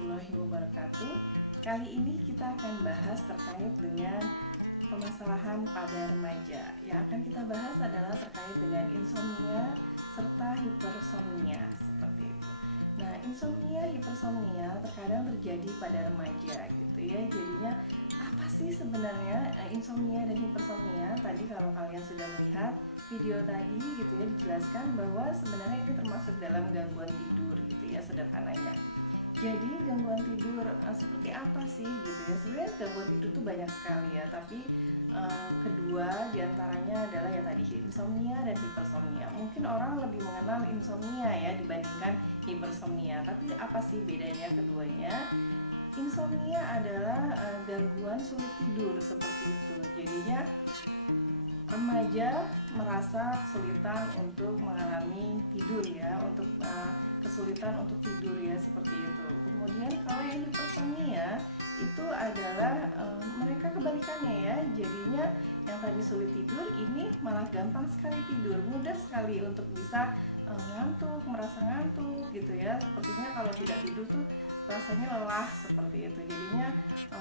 warahmatullahi wabarakatuh. Kali ini kita akan bahas terkait dengan permasalahan pada remaja. Yang akan kita bahas adalah terkait dengan insomnia serta hipersomnia seperti itu. Nah, insomnia, hipersomnia terkadang terjadi pada remaja gitu ya. Jadinya apa sih sebenarnya insomnia dan hipersomnia? Tadi kalau kalian sudah melihat video tadi gitu ya, dijelaskan bahwa sebenarnya ini termasuk dalam gangguan tidur gitu ya, sederhananya. Jadi gangguan tidur seperti apa sih gitu ya? Sebenarnya gangguan tidur tuh banyak sekali ya, tapi kedua diantaranya adalah ya tadi insomnia dan hipersomnia. Mungkin orang lebih mengenal insomnia ya dibandingkan hipersomnia. Tapi apa sih bedanya keduanya? Insomnia adalah gangguan sulit tidur seperti itu. Jadinya remaja merasa kesulitan untuk mengalami tidur ya, untuk kesulitan untuk tidur ya, seperti itu. Kemudian kalau yang hipersomnia itu adalah mereka kebalikannya ya, jadinya yang tadi sulit tidur ini malah gampang sekali tidur, mudah sekali untuk bisa ngantuk, merasa ngantuk gitu ya. Sepertinya kalau tidak tidur tuh rasanya lelah seperti itu, jadinya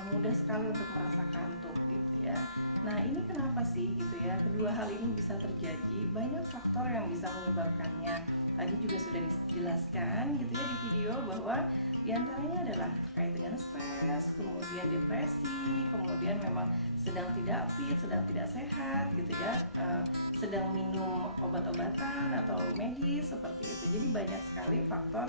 mudah sekali untuk merasa kantuk gitu ya. Nah, ini kenapa sih gitu ya? Kedua hal ini bisa terjadi, banyak faktor yang bisa menyebabkannya. Tadi juga sudah dijelaskan gitu ya di video bahwa diantaranya adalah terkait dengan stres, kemudian depresi, kemudian memang sedang tidak fit, sedang tidak sehat gitu ya, sedang minum obat-obatan atau medis seperti itu. Jadi banyak sekali faktor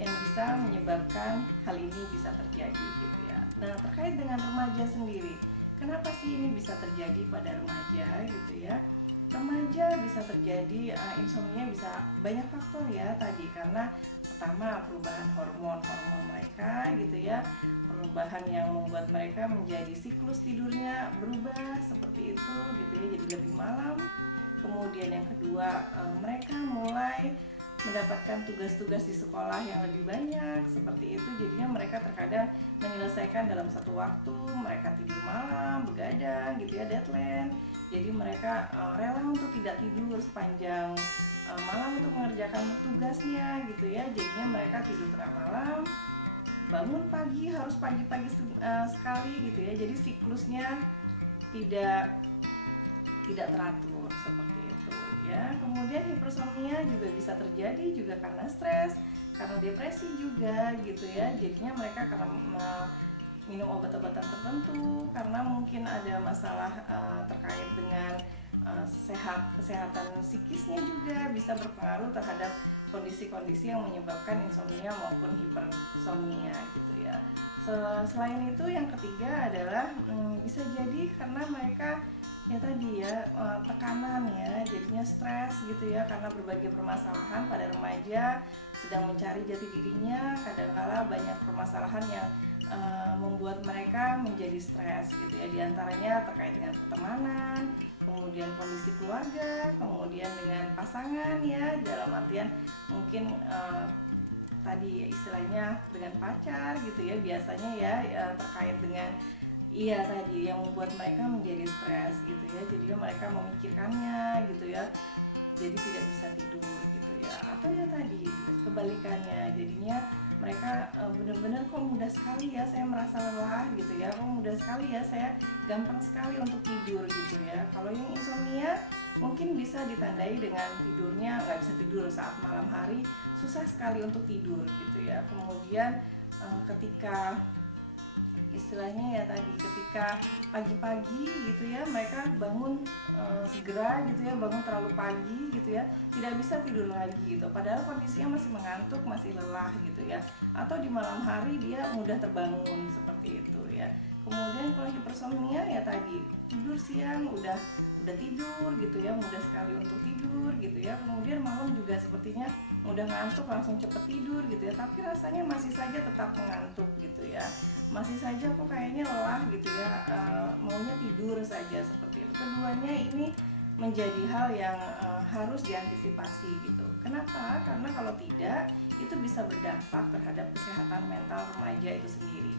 yang bisa menyebabkan hal ini bisa terjadi gitu ya. Nah, terkait dengan remaja sendiri, kenapa sih ini bisa terjadi pada remaja gitu ya? Remaja bisa terjadi insomnia bisa banyak faktor ya tadi, karena pertama perubahan hormon mereka gitu ya, perubahan yang membuat mereka menjadi siklus tidurnya berubah seperti itu gitu ya, jadi lebih malam. Kemudian yang kedua, mereka mulai mendapatkan tugas-tugas di sekolah yang lebih banyak seperti itu, jadinya mereka terkadang menyelesaikan dalam satu waktu, mereka tidur malam, begadang gitu ya, deadline. Jadi mereka rela untuk tidak tidur sepanjang malam untuk mengerjakan tugasnya gitu ya, jadinya mereka tidur tengah malam, bangun pagi harus pagi-pagi sekali gitu ya, jadi siklusnya tidak teratur seperti itu ya. Kemudian hipersomnia juga bisa terjadi juga karena stres, karena depresi juga gitu ya, jadinya mereka karena minum obat-obatan tertentu, karena mungkin ada masalah terkait dengan kesehatan psikisnya juga bisa berpengaruh terhadap kondisi-kondisi yang menyebabkan insomnia maupun hipersomnia gitu ya. Selain itu yang ketiga adalah bisa jadi karena mereka ya tadi ya, tekanan ya, jadinya stres gitu ya, karena berbagai permasalahan pada remaja sedang mencari jati dirinya, kadangkala banyak permasalahan yang membuat mereka menjadi stres gitu ya, diantaranya terkait dengan pertemanan, kemudian kondisi keluarga, kemudian dengan pasangan ya, dalam artian mungkin tadi istilahnya dengan pacar gitu ya, biasanya ya terkait dengan tadi yang membuat mereka menjadi stres gitu ya, jadinya mereka memikirkannya gitu ya, jadi tidak bisa tidur gitu ya. Atau ya tadi kebalikannya, jadinya mereka benar-benar kok mudah sekali ya saya merasa lelah gitu ya, kok mudah sekali ya saya gampang sekali untuk tidur gitu ya. Kalau yang insomnia mungkin bisa ditandai dengan tidurnya nggak bisa tidur saat malam hari, susah sekali untuk tidur gitu ya. Kemudian ketika istilahnya ya tadi, ketika pagi-pagi gitu ya mereka bangun segera gitu ya, bangun terlalu pagi gitu ya, tidak bisa tidur lagi gitu, padahal kondisinya masih mengantuk, masih lelah gitu ya. Atau di malam hari dia mudah terbangun seperti itu ya. Kemudian kalau hipersomnia ya tadi, tidur siang udah tidur gitu ya, mudah sekali untuk tidur gitu ya. Kemudian malam juga sepertinya mudah ngantuk, langsung cepet tidur gitu ya, tapi rasanya masih saja tetap mengantuk gitu ya, masih saja kok kayaknya lelah gitu ya, maunya tidur saja seperti itu. Keduanya ini menjadi hal yang harus diantisipasi gitu. Kenapa? Karena kalau tidak, itu bisa berdampak terhadap kesehatan mental remaja itu sendiri,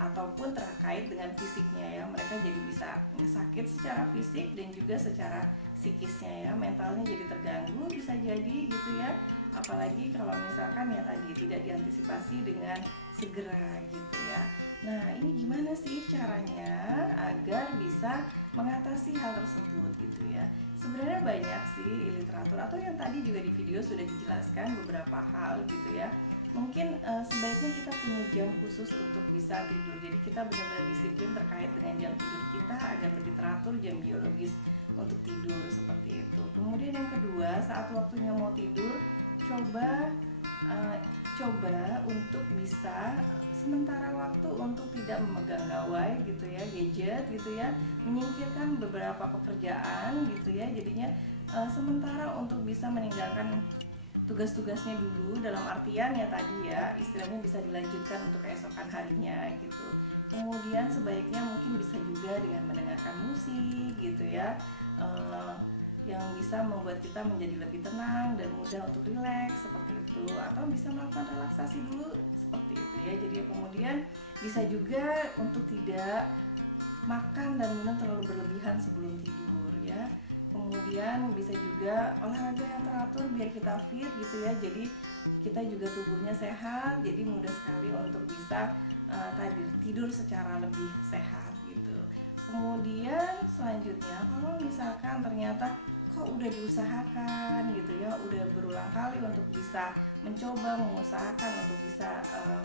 ataupun terkait dengan fisiknya ya, mereka jadi bisa sakit secara fisik dan juga secara psikisnya ya, mentalnya jadi terganggu bisa jadi gitu ya. Apalagi kalau misalkan ya tadi tidak diantisipasi dengan segera gitu ya. Nah, ini gimana sih caranya agar bisa mengatasi hal tersebut gitu ya. Sebenarnya banyak sih literatur atau yang tadi juga di video sudah dijelaskan beberapa hal gitu ya. Mungkin sebaiknya kita punya jam khusus untuk bisa tidur. Jadi kita benar-benar disiplin terkait dengan jam tidur kita agar lebih teratur jam biologis untuk tidur seperti itu. Kemudian yang kedua, saat waktunya mau tidur, coba uh, coba untuk bisa sementara waktu untuk tidak memegang gawai gitu ya, gadget gitu ya, menyingkirkan beberapa pekerjaan gitu ya. Jadinya sementara untuk bisa meninggalkan tugas-tugasnya dulu, dalam artian ya tadi ya istilahnya bisa dilanjutkan untuk keesokan harinya gitu. Kemudian sebaiknya mungkin bisa juga dengan mendengarkan musik gitu ya, yang bisa membuat kita menjadi lebih tenang dan mudah untuk rileks seperti itu, atau bisa melakukan relaksasi dulu seperti itu ya. Jadi kemudian bisa juga untuk tidak makan dan minum terlalu berlebihan sebelum tidur ya. Kemudian bisa juga olahraga yang teratur biar kita fit gitu ya. Jadi kita juga tubuhnya sehat, jadi mudah sekali untuk bisa tadi tidur secara lebih sehat gitu. Kemudian selanjutnya, kalau misalkan ternyata kok udah diusahakan gitu ya, udah berulang kali untuk bisa mencoba mengusahakan untuk bisa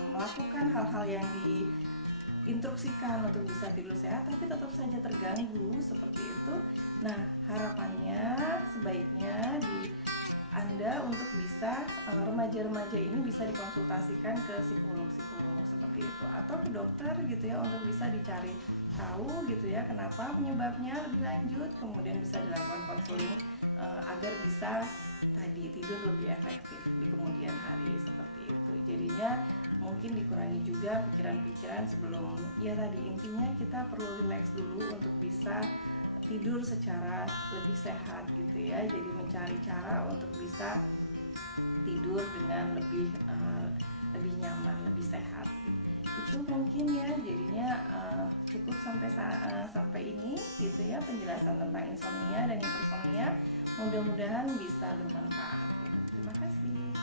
melakukan hal-hal yang diinstruksikan untuk bisa tidur sehat, tapi tetap saja terganggu seperti itu. Nah, harapannya sebaiknya di Anda untuk bisa remaja-remaja ini bisa dikonsultasikan ke psikolog-psikolog seperti itu, atau ke dokter gitu ya, untuk bisa dicari tahu gitu ya kenapa penyebabnya lebih lanjut, kemudian bisa dilakukan konseling agar bisa tadi tidur lebih efektif di kemudian hari seperti itu. Jadinya mungkin dikurangi juga pikiran-pikiran sebelum, ya tadi intinya kita perlu relax dulu untuk bisa tidur secara lebih sehat gitu ya. Jadi mencari cara untuk bisa tidur dengan lebih nyaman, lebih sehat gitu. Itu mungkin ya, jadinya cukup sampai ini gitu ya penjelasan tentang insomnia dan hipersomnia. Mudah-mudahan bisa bermanfaat gitu. Terima kasih.